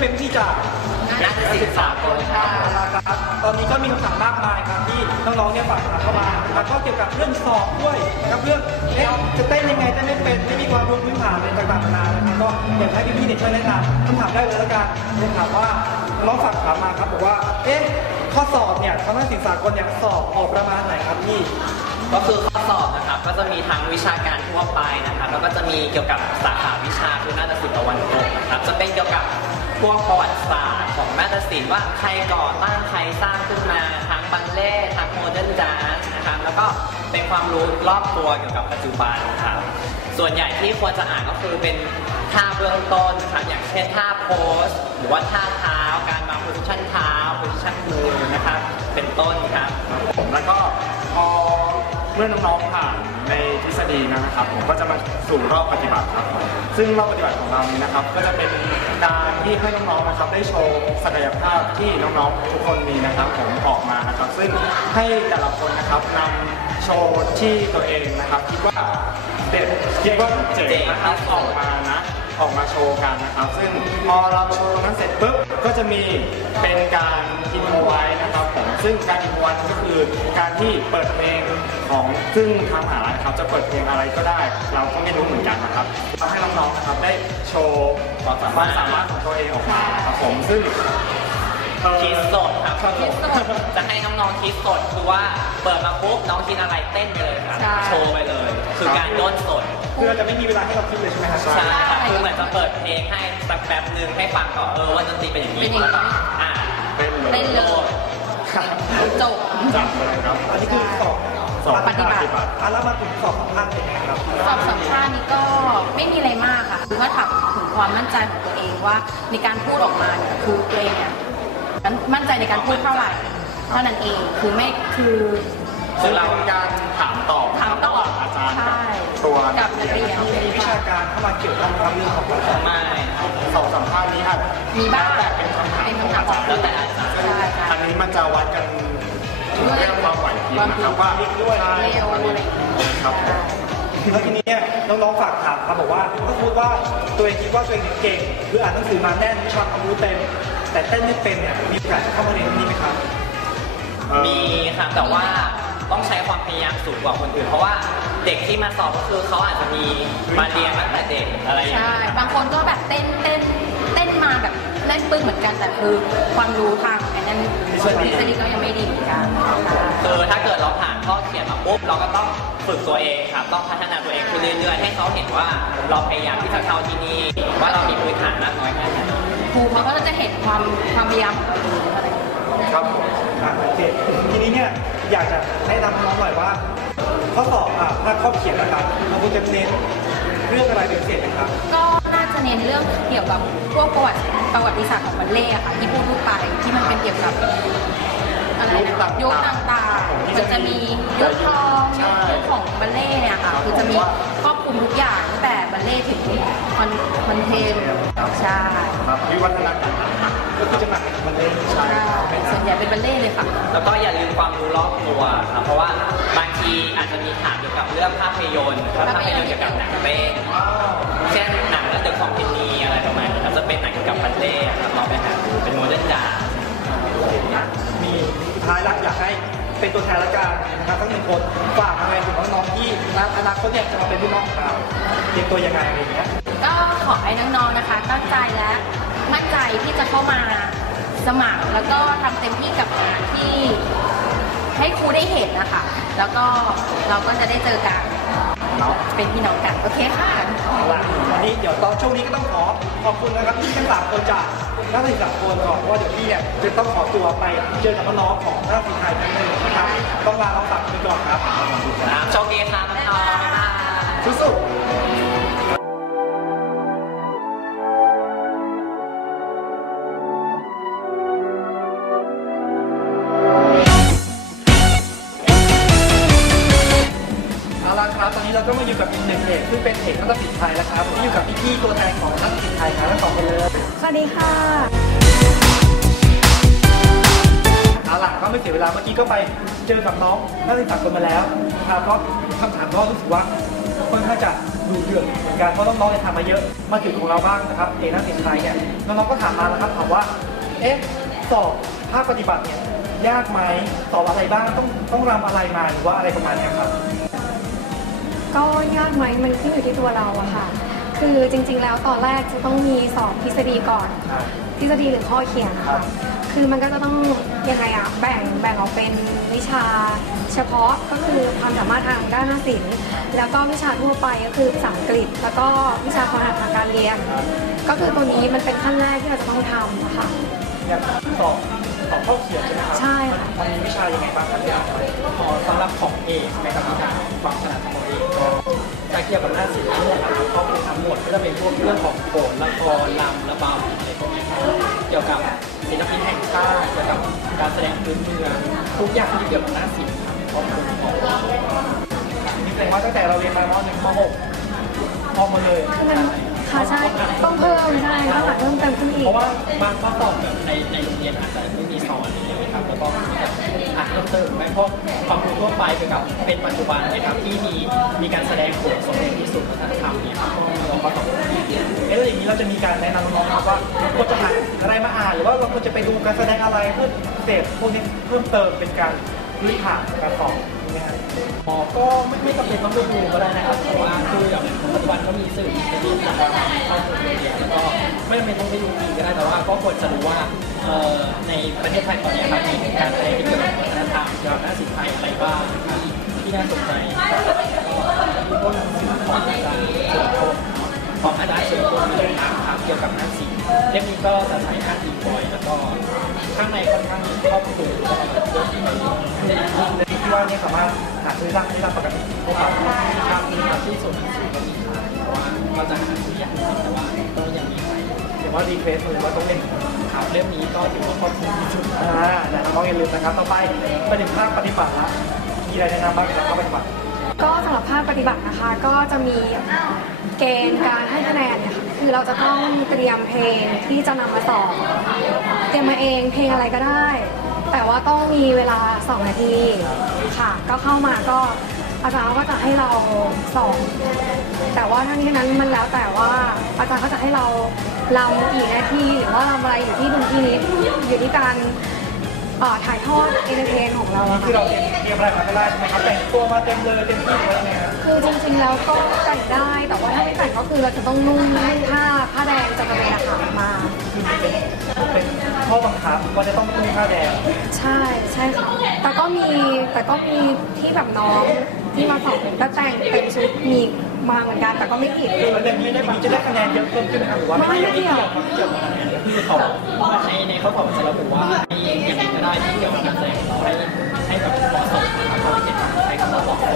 เป็นที่จากนักศึกษาคนค่ะครับ ตอนนี้ก็มีคำถามมากมายครับที่น้องๆเนี่ยฝากถามเข้ามาแล้วก็เกี่ยวกับเรื่องสอบด้วยกับเรื่องเอ๊ะจะเต้นยังไงเต้นไม่เป็นไม่มีความรู้พื้นฐานอะไรต่างๆนานาแล้วก็อยากให้พี่ๆเนี่ช่วยแนะนำคำถามได้เลยแล้วกันผมถามว่าน้องฝากถามมาครับบอกว่าเอ๊ะข้อสอบเนี่ยคณะศึกษาคนอยากสอบออกประมาณไหนครับพี่ก็คือข้อสอบนะครับก็จะมีทั้งวิชาการทั่วไปนะครับแล้วก็จะมีเกี่ยวกับสาขาวิชาคือน่าจะสุดตะวันตกนะครับจะเป็นเกี่ยวกับ พวกประวัติศาสตร์ของนาฏศิลป์ว่าใครก่อตั้งใครสร้างขึ้นมาทั้งบัลเล่ทั้งโมเดิร์นจ๊สนะครับแล้วก็เป็นความรู้รอบตัวเกี่ยวกับปัจจุบันครับส่วนใหญ่ที่ควรจะอ่านก็คือเป็นท่าเบื้องต้นครับอย่างเช่นท่าโพสหรือว่าท่าเท้าการวางโพสิชันเท้าโพสิชันมือนะครับเป็นต้นครับผมแล้วก็พอเมื่อน้องๆผ่าน ในทฤษฎีนะครับ ผมก็จะมาสู่รอบปฏิบัติครับ ซึ่งรอบปฏิบัติของเรานี้นะครับ ก็จะเป็นการที่ให้น้องๆนะครับ ได้โชว์ศักยภาพที่น้องๆทุกคนมีนะครับ ผมออกมานะครับ ซึ่งให้แต่ละคนนะครับนำโชว์ที่ตัวเองนะครับคิดว่าเด็ดคิดว่าเจ๋งนะครับออกมานะออกมาโชว์กันนะครับ ซึ่งพอเราโชว์ตรงนั้นเสร็จปุ๊บก็จะมีเป็นการอินโทรไว้นะครับ ซึ่งการอินโทรไว้ก็คือการที่เปิดเพลงของซึ่งทางมหาลัยครับจะเปิดเพลงอะไรก็ได้ เราก็ไม่รู้เหมือนกันนะครับทำให้น้องๆนะครับได้โชว์ความสามารถสามารถของตัวเองออกมาครับผมซึ่งเอ่อ คิดสดครับครับผมจะให้น้องๆคิดสดคือว่าเปิดมาปุ๊บน้องคิดอะไรเต้นไปเลยครับใช่ โชว์ไปเลย คือการโดนสดคือเราจะไม่มีเวลาให้เราคิดเลยใช่ไหมครับใช่ครับคือเหมือนจะเปิดเพลงให้สักแป๊บหนึ่งให้ฟังก่อนเออว่าดนตรีเป็นอย่างนี้เป็นอย่างนี้แล้วก็อ่าเป็นเลเต้นยเลยครับ จบ จับเลยครับ อันนี้คือสอบสอบปฏิบัติ อะแล้วมาถึงสอบสัมภาษณ์เป็นยังไงครับ สอบสัมภาษณ์นี้ก็ไม่มีอะไรมากค่ะคือว่าถามถึงความมั่นใจของตัวเองว่าในการพูดออกมาเนี่ยคือตัวเองเนี่ยมั่นใจในการพูดเท่าไหร่เท่านั้นเองคือไม่คือซึ่งเราเป็นการถามตอบถามตอบอาจารย์ใช่กับตัวกับนักเรียนมีวิชาการเข้ามาเกี่ยวข้องกับเรื่องของการสอบไม่สอบสัมภาษณ์นี้อาจมีบ้างแต่เป็นคำถามเป็นของคำถามอาจารย์แล้วแต่ มันจะวัดกันถึงเรื่องความไหวพริบนะครับว่าด้วยใช่เร็วอะไรอย่างเงี้ยครับผมแล้วทีนี้เนี่ยน้องๆฝากถามครับบอกว่าถ้าสมมติว่าตัวเองคิดว่าตัวเองเก่งหรืออ่านหนังสือมาแน่นวิชาความรู้เต็ม แต่เต้นไม่เป็นเนี่ยมีโอกาสจะเข้ามาเรียนที่นี่ไหมครับเอ่อมีครับแต่ว่าต้องใช้ความพยายามสูงกว่าคนอื่น เพราะว่าเด็กที่มาสอบก็คือเขาอาจจะมีมาเรียนตั้งแต่เด็กอะไรอย่างใช่เงี้ยบางคนก็แบบเต้นเต้นเต้นมา แบบเล่นปึ้งเหมือนกันแต่คือความรู้ทางไอ้นั่นทฤษฎีก็ยังไม่ดีเหมือนกันคือถ้าเกิดเราผ่านข้อเขียนมาปุ๊บเราก็ต้องฝึกตัวเองครับต้องพัฒนาตัวเองขึ้นเรื่อยๆ ให้เขาเห็นว่าเราพยายามที่จะเข้าที่นี่ว่าเรามีพื้นฐานมากน้อยแค่ไหนครูเขาก็จะเห็นความความพยายามของเราครับโอเคทีนี้เนี่ยอยากจะแนะนำน้องหน่อยว่าข้อสอบอะถ้าข้อเขียนนะครับเราควรจะเน้นเรื่องอะไรเป็นพิเศษนะครับก็ จะเน้นเรื่องเกี่ยวกับพวกประวัติประวัติศาสตร์ของบัลเล่ต์อะค่ะที่พูดพูดไปที่มันเป็นเกี่ยวกับอะไรนะยุคต่างๆ มันจะมียุคทองยุคยุคของบัลเล่ต์เนี่ยค่ะคือจะมีครอบคลุมทุกอย่างตั้งแต่บัลเล่ต์ถึงคอนคอนเทนใช่ครับวิวัฒนาการต่างก็คือจะหนักมันเลยๆใช่ใช่ครับส่วนใหญ่เป็นบัลเล่ต์เลยค่ะ แล้วก็อย่าลืมความรู้รอบตัวครับเพราะว่าบางทีอาจจะมีถามเกี่ยวกับเรื่องภาพยนตร์ครับภาพยนตร์เกี่ยวกับหนังเต้นเช่นหนัง เรื่องเดอะคอมเพนีอะไรประมาณนี้ครับจะเป็นหนังเกี่ยวกับบัลเล่ต์ครับเราไปหาดูเป็นโมเดิร์นจ๋ามีสุดท้ายรักอยากให้เป็นตัวแทนละกันนะครับทั้งหนึ่งคนฝากอะไรถึงน้องๆที่อนาคตเนี่ยจะมาเป็นผู้น้องของเราเตรียมตัวยังไงอะไรอย่างเงี้ย ก็ขอให้น้องๆนะคะ ตั้งใจและมั่นใจที่จะเข้ามาสมัคร แล้วก็ทำเต็มที่กับงานที่ให้ครูได้เห็นนะคะ แล้วก็เราก็จะได้เจอกัน เนาะเป็นพี่น้องกันโอเคค่ะเอาล่ะวันนี้เดี๋ยวตอนช่วงนี้ก็ต้องขอขอบคุณนะครับที่ทั้งสามคนจากนักศึกษาคนก่อนเพราะว่าเดี๋ยวพี่เนี่ยจะต้องขอตัวไปเจอกับน้องของนักศึกษาไทยทั้งหนึ่งนะครับต้องลาเราสามคนไปก่อนครับครับโชคดีครับน้องสู้ๆ งเอกซึ่งเป็นเอกนักศิลป์ไทยแล้วครับที่อยู่กับพี่ๆตัวแทนของนักศิลป์ไทยครับทั้งสองคนเลยสวัสดีค่ะเอาล่ะก็ไม่เสียเวลาเมื่อกี้ก็ไปเจอกับน้องนักศึกษาคนมาแล้วนะครับก็คำถามก็รู้สึกว่าค่อนข้างจะดูเดือดเหมือนกันเพราะน้องๆเนี่ยทำมาเยอะมาถึงของเราบ้างนะครับเอกนักศิลป์ไทยเนี่ยน้องๆก็ถามมาแล้วครับถามว่าเอ๊ะสอบภาคปฏิบัติเนี่ยยากไหมสอบอะไรบ้างต้องต้องรำอะไรมาหรือว่าอะไรประมาณเนี้ยครับ ก็ยากไหมมันขึ้นอยู่ที่ตัวเราอะค่ะ คือจริงๆแล้วตอนแรกจะต้องมีสอบทฤษฎีก่อนครับทฤษฎีหรือข้อเขียนนะครัคะบคือมันก็จะต้องยังไงอะแบ่งแบ่งออกเป็นวิชาเฉพาะก็คือความสามารถทางด้านหน้าศิลป์แล้วก็วิชาทั่วไปก็คือภาษาอังกฤษ แล้วก็วิชาความถนัดทางการเรียน ก็คือตัวนี้มันเป็นขั้นแรกที่เราจะต้องทำอะค่ะอย่างสอบสอบข้อเขียนใช่ไหมครับใช่ค่ะมันมีวิชายังไงบ้างครับเนี่ยพอสำหรับของเอกในกรรมการความถนัด เกี่ยวกับหน้าศิลป์ทั้งหมดนะครับครอบคลุมทั้งหมดก็จะเป็นพวกเรื่องของโขนละครลำระบำอะไรพวกนี้ครับเกี่ยวกับศิลปินแห่งชาติเกี่ยวกับการแสดงพื้นเมืองทุกอย่างที่เกี่ยวกับหน้าศิลป์ครับครอบคลุมหมดนี่แสดงว่าตั้งแต่เราเรียนมามหนึ่งมหกพอมาเลยคือมันค่ะใช่ต้องเพิ่มใช่ต้องหาเพิ่มเติมขึ้นอีกเพราะว่าบางข้อสอบแบบในในโรงเรียนอาจจะ ไม่มีสอนอะไรอย่างเงี้ยครับแล้วก็มีแบบอ่านเพิ่มเติมไหมเพราะความรู้ทั่วไปเกี่ยวกับเป็นปัจจุบันนะครับที่มีมีการแสดงโขนสมเด็จที่สุดวัฒนธรรมเนี่ยครับก็เราก็ต้องเอ๊ะแล้วอย่างนี้เราจะมีการแนะนำน้องๆครับว่าควรจะหาอะไรมาอ่านหรือว่าเราควรจะไปดูการแสดงอะไรเพื่อเสพพวกนี้เพิ่มเติมเป็นการพื้นฐานการสอบ นะฮะหมอก็ไม่ไม่จำเป็นต้องไปดูก็ได้นะครับแต่ว่าคืออย่างปัจจุบันก็มีสื่ออินเทอร์เน็ตนะครับเข้าถึงเรียนแล้วก็ไม่จำเป็นต้องไปดูอีกก็ได้แต่ว่าก็ควรจะรู้ว่าในประเทศไทยตอนนี้ครับมีการแสดงที่เกี่ยวกับวัฒนธรรมเกี่ยวกับหน้าศิลป์ไทยอะไรบ้างที่น่าสนใจก็ต้นของอาจารย์เชิญพงศ์ของอาจารย์เชิญพงศ์มีเรื่องถามเกี่ยวกับหน้าศิลป์เล่มนี้ก็จะใช้อ่านดีบ่อยแล้วก็ข้างในค่อนข้างครอบคลุมก็เยอะที่ม่ได้ที่ว่า เนี่ยสามารถหาซื้อได้ได้ตามปกติทั่วไปครับมีครับที่ส่วนหนังสือก็มีขายเพราะว่าก็จะหาซื้อยากแต่ว่าก็ยังมีขายเดี๋ยวว่ารีเควสเลยว่าต้องเล่นครับเล่มนี้ก็ถือว่าครอบคลุมที่สุดอ่านะครับน้องอย่าลืมนะครับต่อไปไปถึงภาคปฏิบัติละมีอะไรแนะนำบ้างในภาคปฏิบัติก็สำหรับภาคปฏิบัตินะคะก็จะมีเกณฑ์การให้คะแนนเนี่ยค่ะคือเราจะต้องเตรียมเพลงที่จะนำมาสอบเตรียมมาเองเพลงอะไรก็ได้ แต่ว่าต้องมีเวลา 2 นาทีค่ะ ก็เข้ามาก็อาจารย์ก็จะให้เราสองแต่ว่าทั้งนี้ทั้งนั้นมันแล้วแต่ว่าอาจารย์ก็จะให้เราลำกี่นาทีหรือว่าลำอะไรอยู่ที่ดุลพินิจอยู่ที่การ เอ่อถ่ายทอดเอนเตอร์เทนของเราอะคือค่ะ เราเตรียมเตรียมอะไรมาก็ได้ใช่ไหมครับแต่งตัวมาเต็มเลยเต็มที่อะไรเงี้ยครับคือจริงๆแล้วก็แต่งได้แต่ว่าถ้าไม่แต่งก็คือเราจะต้องนุ่งผ้าผ้าแดงจะกระเบนอาหารมาคือมันเป็นเป็นข้อบังคับว่าจะต้องตุ้งผ้าแดงใช่ใช่ค่ะแต่ก็มีแต่ก็มีที่แบบน้อง ที่มาสอบแล้วแต่งเต็มชุดมีมาเหมือนกันแต่ก็ไม่ผิดแล้วอย่างนี้อย่างนี้จะได้คะแนนเยอะเพิ่มขึ้นไหมครับหรือว่าไม่ไม่เกี่ยวเกี่ยวกับคะแนนก็คือเขาในในข้อความมันจะระบุว่าให้อย่างไรก็ได้ที่เกี่ยวกับการแสดงของเราให้ให้แบบเหมาะสมนะครับเขาไม่เกี่ยวกับใครคำว่าเหมาะสม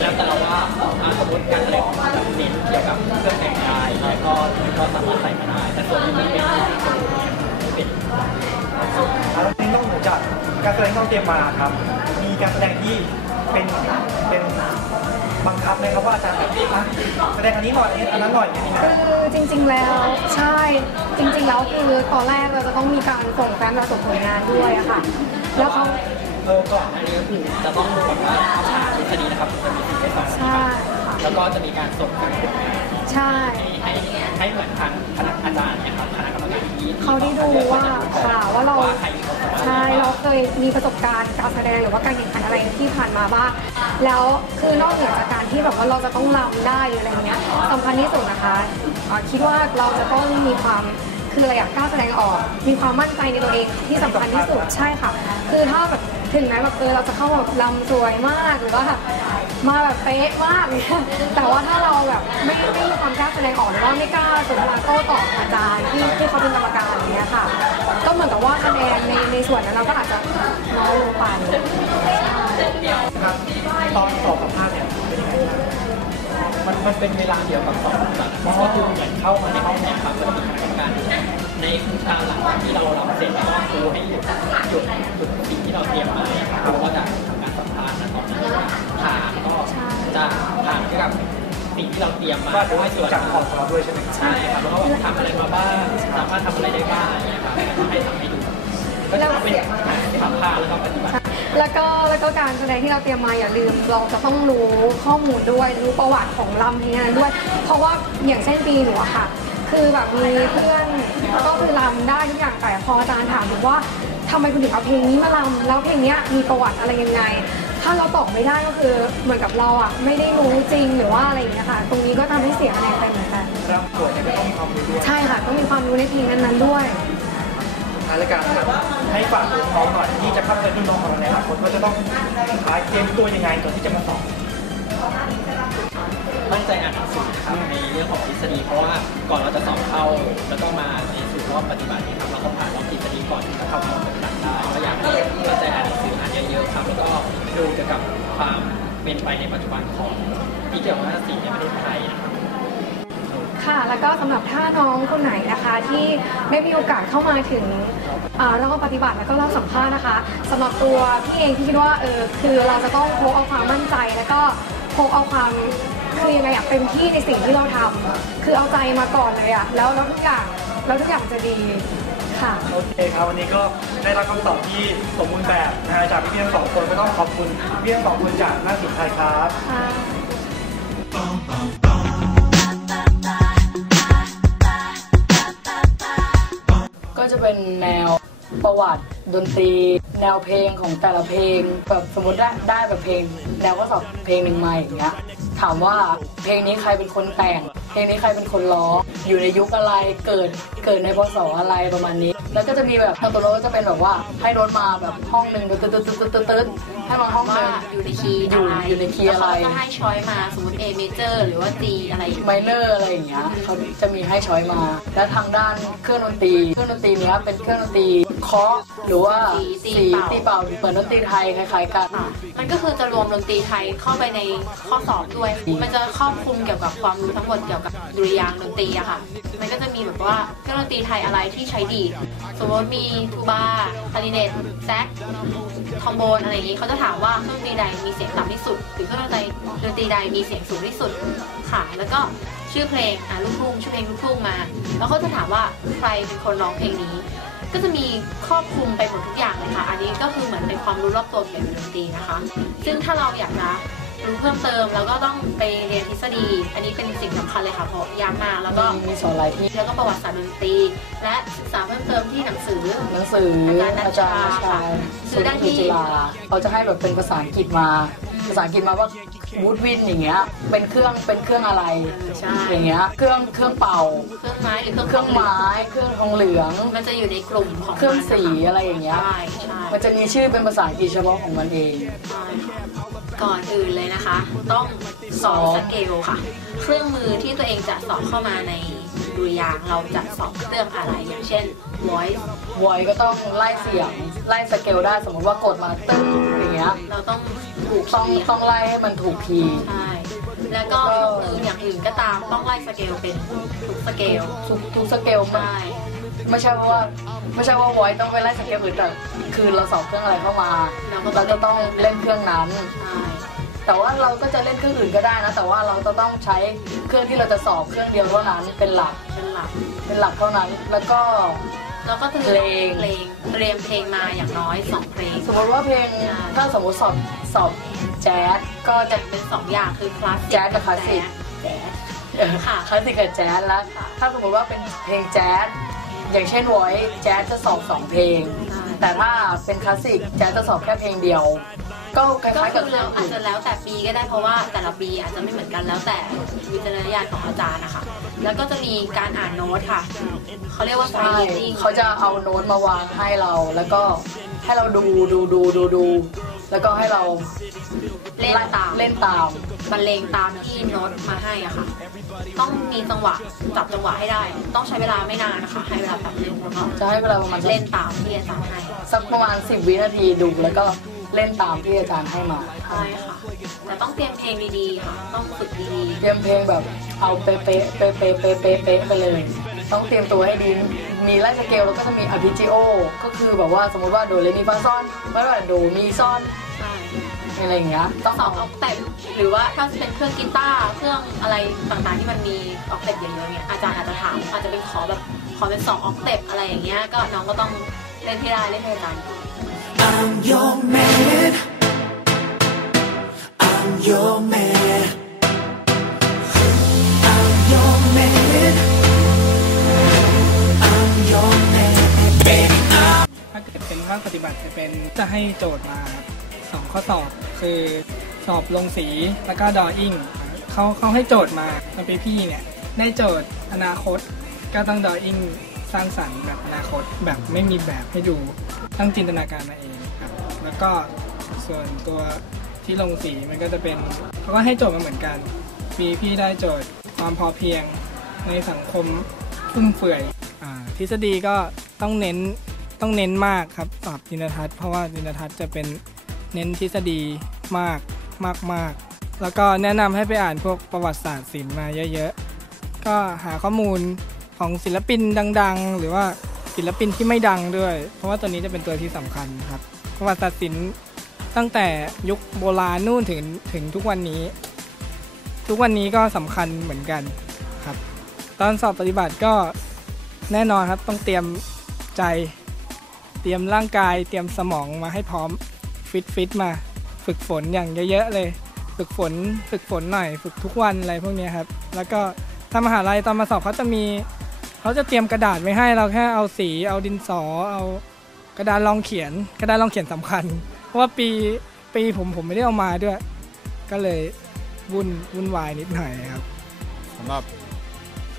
แล้วแต่เราว่าอ่าสมมติการแสดงของเราเน้นเกี่ยวกับเครื่องแต่งกายแล้วก็ก็สามารถใส่มาได้แต่ส่วนที่มันเป็นที่ตรงนี้ไม่เป็นแล้วทีนี้นอกเหนือจากการแสดงที่ต้องเตรียมมาครับมีการแสดงที่ เป็นเป็นบังคับไหมครับว่าอาจารย์แบบอะแสดงอันนี้หน่อยอันนี้อันนั้นหน่อยอย่างนี้นะคือจริง ๆ แล้วใช่จริง ๆ แล้วคือตอนแรกเราจะต้องมีการส่งแฟ้มประสบผลงานด้วยอะค่ะ แล้วเขาเออก่อนอันนี้ก็คือจะต้องดูก่อนว่าทางทฤษฎีนะครับจะมีสิ่งที่สองใช่ค่ะแล้วก็จะมีการส่งการฝึกงานใช่ให้ให้ให้เหมือนทางคณะอาจารย์เนี่ยครับคณะกรรมการที่ เขาได้ดูว่าค่ะว่าเราว่าใคราใช่เราเคยมีประสบการณ์การแสดงหรือว่าการแข่งขันอะไรที่ผ่านมาบ้างแล้วคือนอกเหนือจากการที่แบบว่าเราจะต้องรำได้หรืออะไรเงี้ยสำคัญที่สุดนะคะคิดว่าเราจะต้องมีความคืออะไรอะกล้าแสดงออก มีความมั่นใจในตัวเองที่สำคัญที่สุดใช่ค่ะ คือถ้าแบบ ถึงแม้แบบเออเราจะเข้าแบบรำสวยมากหรือว่าแบบมาแบบเป๊ะมากเนี่ยแต่ว่าถ้าเราแบบไม่ไม่มีความกล้าแสดงออกหรือว่าไม่กล้าสนทนาโต้ตอบอาจารย์ที่ที่เขาเป็นกรรมการอย่างเงี้ยค่ะ ก็เหมือนกับว่าคะแนนในในส่วนนั้นเราก็อาจจะน้อยลงไปตอนสอบสัมภาษณ์เนี่ยมันมันเป็นเวลาเดียวกับสอบแบบก็คือเหมือนเข้ามาในห้องเนี่ยครับก็มีกรรมการ ในกาหลังจากที่เราเราเสร็จก็ครูให้หยุดหยุดหยุดสิ่งที่เราเตรียมมาเนี่ยครับครูก็จะทำการสัมภาษณ์นะตอนนั้นถามก็จะถามเกี่ยวกับสิ่งที่เราเตรียมมาว่าจะด้วยส่วนจากของเราด้วยใช่ไหมใช่ครับแล้วก็ทำอะไรมาบ้างสามารถทำอะไรได้บ้างอย่างเงี้ยครับให้ทำให้ดูก็จะเป็นทำพาษณ์แล้วก็ปฏิบัติแล้วก็แล้วก็การแสดงที่เราเตรียมมาอย่าลืมเราจะต้องรู้ข้อมูลด้วยรู้ประวัติของลำนี้นั้นด้วย เพราะว่าอย่างเช่นปีหนูอะค่ะ คือแบบมีเพื่อนก็คือลำได้ทุกอย่างแต่พออาจารย์ถามถึงว่าทำไมคุณถึงเอาเพลงนี้มาลำแล้วเพลงเนี้ยมีประวัติอะไรยังไง ถ้าเราตอบไม่ได้ก็คือเหมือนกับเราอะไม่ได้รู้จริงหรือว่าอะไรอย่างเงี้ยค่ะตรงนี้ก็ทำให้เสียคะแนนไปเหมือนกันรำสวยเนี่ยก็ต้องมีความรู้ด้วยใช่ค่ะต้องมีความรู้ในเพลงนั้นๆด้วยท้ายรายการนะครับให้ฝากน้องๆหน่อยที่จะเข้าไปรุ่นน้องของเราในอนาคตว่าจะต้องหาเกมตัวยังไงก่อนที่จะมาสอบ อบปฏิบัตินี้ครับเราก็ผ่านรอบทฤษฎีก่อนที่จะเข้ารอบปฏิบัติได้ก็อยากให้ตั้งใจอ่านหนังสืออ่านเยอะๆครับแล้วก็ดูเกี่ยวกับความเป็นไปในปัจจุบันของที่เกี่ยวกับนาฏศิลป์ในประเทศไทยนะครับ ค่ะ แล้วก็สำหรับถ้าน้องคนไหนนะคะ ที่ได้มีโอกาสเข้ามาถึงอ่ารอบปฏิบัติแล้วก็รอบสัมภาษณ์นะคะสำหรับตัวพี่เองที่คิดว่าเออคือเราจะต้องพกเอาความมั่นใจ แล้วก็พกเอาความคือยังไงอะเต็มที่ในสิ่งที่เราทำคือเอาใจมาก่อนเลยอะแล้วแล้วทุกอย่าง แล้วทุกอย่างจะดีค่ะ โอเคครับวันนี้ก็ได้รับคำตอบที่สมบูรณ์แบบนะฮะจากพี่ๆทั้งสองคนก็ต้องขอบคุณพี่ๆทั้งสองคนจากหน้าสินไทยครับ ค่ะ ก็จะเป็นแนวประวัติดนตรี แนวเพลงของแต่ละเพลงแบบสมมติได้ได้แบบเพลง แนวข้อสอบเพลงหนึ่งมาอย่างเงี้ยถามว่าเพลงนี้ใครเป็นคนแต่ง เพลงนี้ใครเป็นคนร้อง อยู่ในยุคอะไร เกิด เกิดในพศอะไรประมาณนี้ แล้วก็จะมีแบบตัวโน้ตก็จะเป็นแบบว่าให้รถมาแบบห้องหนึ่งตึ๊ดตึ๊ดตึ๊ดตึ๊ดตึ๊ดตึ๊ดให้มาห้องหว่านึ่ง อยู่ในคีย์อยู่อะไรอยู่ในคีย์อะไร แล้วเขาก็จะให้ช้อยมาสมมติ A major หรือว่า G อะไรอย่างไมเงี้ยเนอร์อะไรอย่างเงี้ยเขาจะมีให้ช้อยมา และทางด้านเครื่องดนตรี เครื่องดนตรีเนี้ยเป็นเครื่องดนตรีเคาะหรือว่าสีตีเป่าเหมือนดนตรีไทยคล้ายๆกัน ค่ะมันก็คือจะรวมดนตรีไทยเข้าไปในข้อสอบด้วย มันจะครอบคลุมเกี่ยวกับความรู้ทั้งหมดเกี่ยวกับดุริยางดนตรีอะค่ะ มันก็จะมีแบบว่าเครื่องดนตรีไทยอะไรที่ใช้ดี สมมติมีทูบาคาริเนตแซกทอมโบนอะไรอย่างงี้เขาจะถามว่าเครื่องดนตรีใดมีเสียงต่ำที่สุด หรือเครื่องดนตรีดนตรีใดมีเสียงสูงที่สุดค่ะ แล้วก็ชื่อเพลงอะลูกทุ่งชื่อเพลงลูกทุ่งมา แล้วเขาจะถามว่าใครเป็นคนร้องเพลงนี้ ก็จะมีครอบคลุมไปหมดทุกอย่างเลยค่ะ อันนี้ก็คือเหมือนเป็นความรู้รอบตัวเกี่ยวกับดนตรีนะคะ ซึ่งถ้าเราอยากจะ รู้เพิ่มเติมเราก็ต้องไปเรียนทฤษฎี อันนี้เป็นสิ่งสำคัญเลยค่ะเพราะยากมากแล้วก็มีสอนหลายที่แล้วก็ประวัติศาสตร์ดนตรี และศึกษาเพิ่มเติมที่หนังสือหนังสืออาอาจาจารรย์ย์นัชชาชายซื้อได้ที่จุฬาเขาจะให้แบบเป็นภาษาอังกฤษมาภาษาอังกฤษมาว่าวูดวินอย่างเงี้ยเป็นเครื่องเป็นเครื่องอะไรใช่อย่างเงี้ยเครื่องเครื่องเป่า เครื่องไม้หรือเครื่องเครื่องไม้ เครื่องทองเหลือง มันจะอยู่ในกลุ่มของเครื่องมันนะคะสีอะไรอย่างเงี้ยใช่ใช่มันจะมีชื่อเป็นภาษาอังกฤษเฉพาะของมันเอง ก่อนอื่นเลยนะคะ ต้องสอบสอบสเกลค่ะ เครื่องมือที่ตัวเองจะสอบเข้ามาในดุริยางค์เราจะสอบเครื่องอะไรอย่างเช่น voice วอยก็ต้องไล่เสียง ไล่สเกลได้สมมติว่ากดมาตึ้งอย่างเงี้ยเราต้องถูกต้องคีย์ต้องไล่ให้มันถูกคีย์ใช่แล้วก็เครื่องมืออย่างอื่นก็ตามต้องไล่สเกลเป็นทุกสเกลทุกทุกสเกลมันใช่ ไม่ใช่ว่าไม่ใช่ว่าวอยต้องไปไล่สเกลอื่นแต่คือเราสอบเครื่องอะไรเข้ามาเราจะต้องเล่นเครื่องนั้นใช่แต่ว่าเราก็จะเล่นเครื่องอื่นก็ได้นะ แต่ว่าเราจะต้องใช้เครื่องที่เราจะสอบเครื่องเดียวเท่านั้นเป็นหลักเป็นหลักเป็นหลักเท่านั้นแล้วก็แล้วก็จะมีเพลงเพลงเตรียมเพลงมาอย่างน้อยสองเพลง สมมติว่าเพลงถ้าสมมติสอบสอบแจ๊สก็จะเป็นสองอย่างคือคลาสสิกแจ๊สกับคลาสสิกแจ๊สเอ่อค่ะคลาสสิกกับแจ๊สแล้วถ้าสมมติว่าเป็นเพลงแจ๊ส อย่างเช่นวอยแจ๊สจะสอบสองเพลงใช่แต่ถ้าเป็นคลาสสิกแจ๊สจะสอบแค่เพลงเดียว ก็คก็ล้ายๆกับคือแล้วอาจจะแล้วแต่ปีก็ได้เพราะว่าแต่ละปีอาจจะไม่เหมือนกันแล้วแต่วิจารณญาณของอาจารย์นะคะแล้วก็จะมีการอ่านโน้ตค่ะเขาเรียกว่าใช่ side reading เขาจะเอาโน้ตมาวางให้เรา แล้วก็ให้เราดูดูดูดูดู แล้วก็ให้เราเล่นตามเล่นตาม บรรเลงตามที่โน้ตมาให้อะค่ะ ต้อง มีจังหวะจับจังหวะให้ได้ ต้องใช้เวลาไม่นานนะคะให้เวลาแบบนึงแล้วก็จะให้เวลาประมาณสักเล่นตามที่อาจารย์ให้สักประมาณ 10 วินาทีดูแล้วก็เล่นตามที่อาจารย์ให้มาใช่ค่ะแต่ต้องเตรียมเพลงดีๆค่ะต้องฝึกดีเตรียมเพลงแบบเอาเป๊ะเป๊ะเป๊ะเป๊ะเป๊ะเป๊ะเป๊ะไปเลย ต้องเตรียมตัวให้ดี มีไล่สเกลแล้วก็จะมีอ r ิจิโอก็คือแบบว่าสมมติว่าโดเรมีฟาซอนไม่ว่าโดมีซอนๆใช่ อะไรอย่างเงี้ยต้ต้อองงสอเอาบออกเต็ปหรือว่าถ้าจะเป็นเครื่องกีตาร์เครื่องอะไรต่างๆที่มันมีออกเต็ปเยอะๆเนี่ยอาจารย์อาจจะถามอาจจะเป็นขอแบบขอเป็นสองออกเต็ปอะไรอย่างเงี้ยก็น้องก็ต้องเล่นให้ได้เล่นให้อาจารย์ I'm your man. I'm your man. I'm your man. I'm your man. Baby, I'm ถ้าเกิดเป็นว่าปฏิบัติจะเป็นจะให้โจทย์มาครับสองข้อสอบ คือสอบลงสีแล้วก็ดออิ่งเขาเขาให้โจทย์มาตอนปีพี่เนี่ยได้โจทย์อนาคต ก็ต้องดออิ่งสร้างสรรค์แบบอนาคตแบบไม่มีแบบให้ดูตั้งจินตนาการมาเองครับแล้วก็ส่วนตัวที่ลงสีมันก็จะเป็นเขาก็ให้โจทย์มาเหมือนกันปีพี่ได้โจทย์ความพอเพียงในสังคมฟุ่มเฟือยอทฤษฎีก็ต้องเน้นต้องเน้นมากครับสอบจินทัศน์เพราะว่าจินทัศน์จะเป็น เน้นทฤษฎีมากมากมากแล้วก็แนะนำให้ไปอ่านพวกประวัติศาสตร์ศิลป์มาเยอะๆ ก็หาข้อมูลของศิลปินดัง ๆ หรือว่าศิลปินที่ไม่ดังด้วย เพราะว่าตัวนี้จะเป็นตัวที่สำคัญครับ ประวัติศาสตร์ศิลป์ตั้งแต่ยุคโบราณนู่นถึงถึงทุกวันนี้ ทุกวันนี้ก็สำคัญเหมือนกันครับ ตอนสอบปฏิบัติก็แน่นอนครับต้องเตรียมใจ เตรียมร่างกาย เตรียมสมองมาให้พร้อม ฟิตฟิตมา ฝึกฝนอย่างเยอะๆเลย ฝึกฝนฝึกฝนหน่อย ฝึกทุกวันอะไรพวกนี้ครับ แล้วก็ทามหาลัยตอนมาสอบเขาจะมีเขาจะเตรียมกระดาษไว้ให้เราแค่เอาสี เอาดินสอ เอากระดานรองเขียน กระดานรองเขียนสำคัญ เพราะว่าปีปีผมผมไม่ได้เอามาด้วย ก็เลยวุ่นวุ่นวายนิดหน่อยครับสำหรับ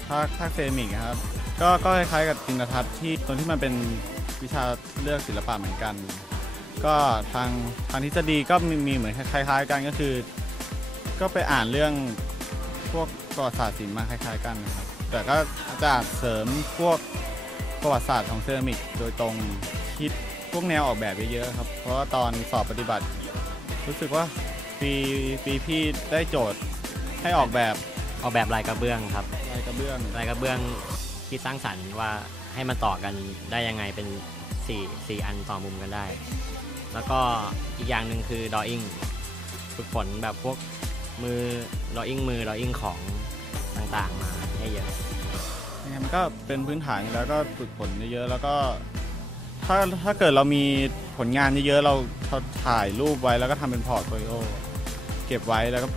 ภาคภาคเซมิกครับ ก็ก็คล้ายๆกับจินตทัศน์ที่ตรงที่มันเป็นวิชาเลือกศิลปะเหมือนกัน ก็ทางทางทฤษฎีก็มีมีเหมือนคล้ายๆ กันก็คือ ก็ไปอ่านเรื่องพวกประวัติศาสตร์ศิลป์มาคล้าย ๆ กันนะครับแต่ก็จะเสริมพวกประวัติศาสตร์ของเซรามิก โดยตรงคิดพวกแนวออกแบบเยอะๆครับ เพราะว่าตอนสอบปฏิบัติ รู้สึกว่าปีปีพี่ได้โจทย์ให้ออกแบบออกแบบลายกระเบื้องครับลายกระเบื้องลายกระเบื้องที่สร้างสรรค์ว่าให้มันต่อกันได้ยังไงเป็น4 4อันต่อมุมกันได้ แล้วก็อีกอย่างหนึ่งคือดออิงฝึกฝนแบบพวกมือดออิงมือดออิงของต่างๆมาให้เยอะยังไงมันก็เป็นพื้นฐานอยู่แล้วก็ฝึกฝนเยอะๆแล้วก็ ถ้าถ้าเกิดเรามีผลงานเยอะๆเราถ่ายรูปไว้แล้วก็ทำเป็นพอร์ตโฟลิโอเก็บไว้แล้วก็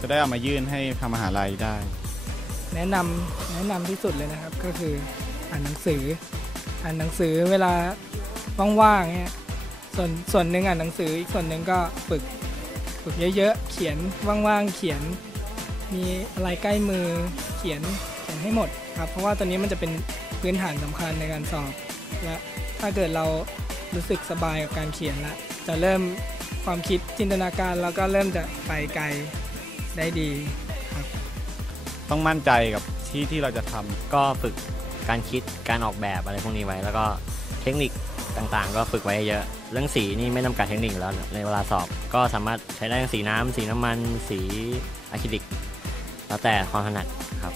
จะได้เอามายื่นให้ทางมหาลัยได้ แนะนำแนะนำที่สุดเลยนะครับก็คืออ่านหนังสือ อ่านหนังสือเวลาว่างๆเนี่ย ส่วนส่วนหนึ่งอ่านหนังสืออีกส่วนหนึ่งก็ฝึกฝึกเยอะๆ เขียนว่างๆ เขียน มีอะไรใกล้มือเขียนเขียนให้หมดครับเพราะว่าตัวนี้มันจะเป็นพื้นฐานสำคัญในการสอบและถ้าเกิดเรารู้สึกสบายกับการเขียนละจะเริ่มความคิดจินตนาการแล้วก็เริ่มจะไปไกลได้ดีครับ ต้องมั่นใจกับที่ที่เราจะทำก็ฝึกการคิดการออกแบบอะไรพวกนี้ไว้แล้วก็ เทคนิคต่างๆ ก็ฝึกไว้เยอะ เรื่องสีนี่ไม่จำกัดเทคนิคแล้วในเวลาสอบก็สามารถใช้ได้ทั้งสีน้ำสีน้ำมัน สีอะคริลิก แล้วแต่ความถนัดครับ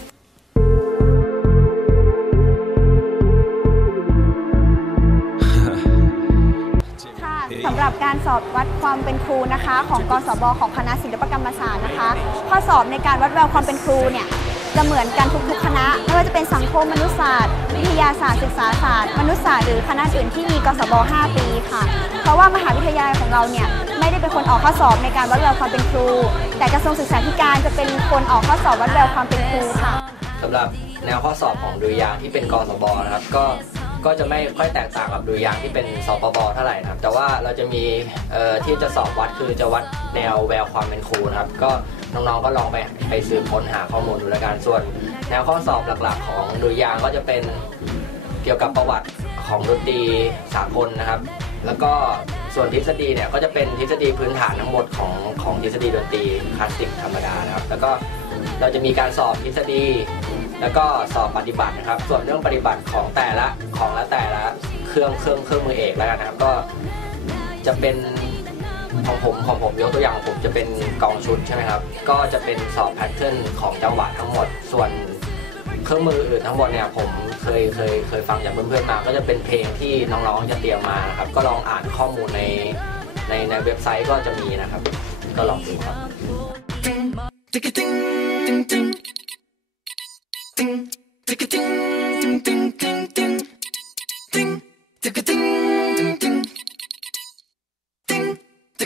ค่ะสำหรับการสอบวัดความเป็นครูนะคะ ของกศบของคณะศิลปกรรมศาสตร์นะคะ ข้อสอบในการวัดแววความเป็นครูเนี่ย จะเหมือนกันทุกๆ คณะ ไม่ว่าจะเป็นสังคมมนุษยศาสตร์ วิทยาศาสตร์ศึกษาศาสตร์ มนุษยศาสตร์หรือคณะอื่นที่มีกศบ 5 ปีค่ะ เพราะว่ามหาวิทยาลัยของเราเนี่ยไม่ได้เป็นคนออกข้อสอบในการวัดแววความเป็นครู แต่กระทรวงศึกษาธิการจะเป็นคนออกข้อสอบวัดแววความเป็นครูค่ะสำหรับแนวข้อสอบของดุริยางที่เป็นกสบนะครับก็ก็จะไม่ค่อยแตกต่างกับดุริยางที่เป็นสปบเท่าไหร่นะครับ แต่ว่าเราจะมีเอ่อที่จะสอบวัดคือจะวัดแนวแววความเป็นครูนะครับ ก็ น้องๆก็ลองไปไปสืบค้นหาข้อมูลดูแล้วกันส่วน แนวข้อสอบหลักๆ ของดุริยางค์ก็จะเป็นเกี่ยวกับประวัติของดนตรีสากลนะครับ แล้วก็ส่วนทฤษฎีเนี่ยก็จะเป็นทฤษฎีพื้นฐานทั้งหมดของของทฤษฎีดนตรีคลาสสิกธรรมดานะครับ แล้วก็เราจะมีการสอบทฤษฎี แล้วก็สอบปฏิบัตินะครับ ส่วนเรื่องปฏิบัติของแต่ละของและแต่ละเครื่องเครื่องเครื่องมือเอกแล้วกันนะครับ ก็จะเป็น ของผมของผมยกตัวอย่างของผมจะเป็นกองชุดใช่ไหมครับ ก็จะเป็นสอบแพทเทิร์นของจังหวะทั้งหมด ส่วนเครื่องมืออื่นทั้งหมดเนี่ยผมเคยเคยเคยฟังจากเพื่อนๆมา ก็จะเป็นเพลงที่น้องๆจะเตรียมมานะครับ ก็ลองอ่านข้อมูลในในในเว็บไซต์ก็จะมีนะครับ ก็ลองดูครับ Ding,